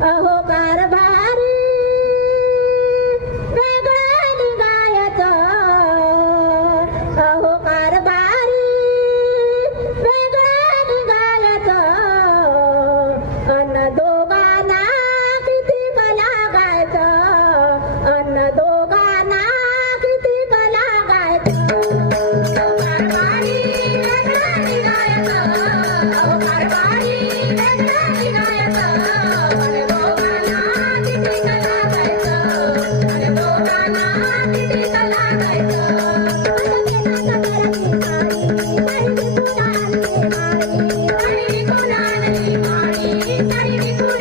Oh, para ba. Thank you.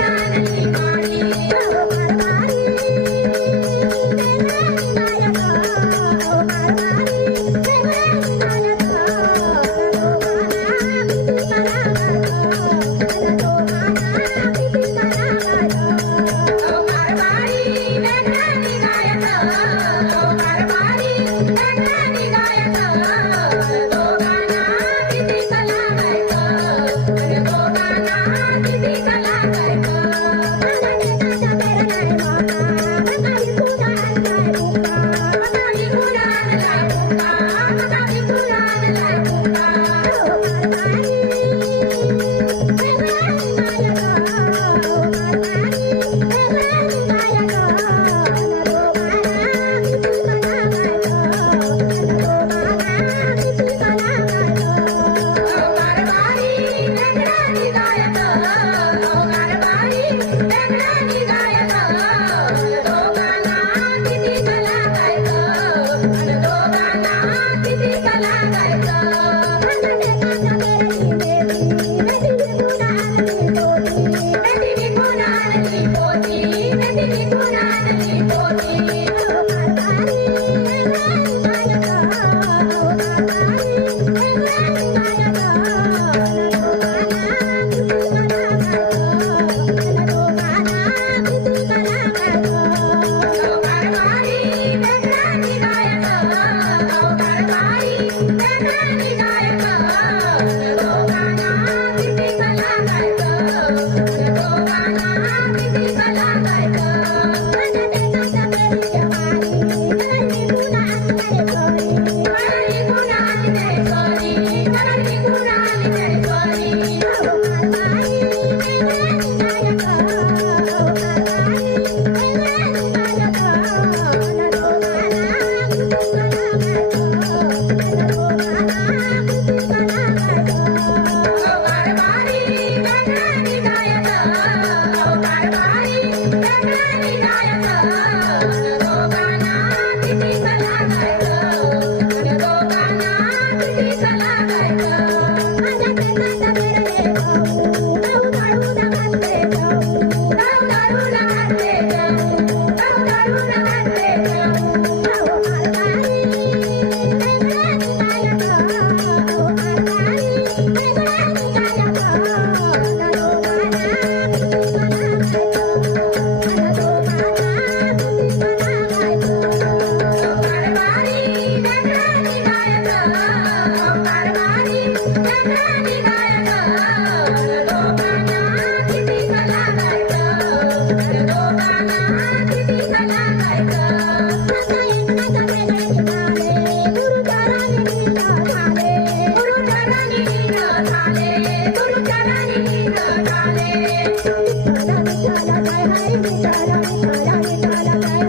Thank you. la la la la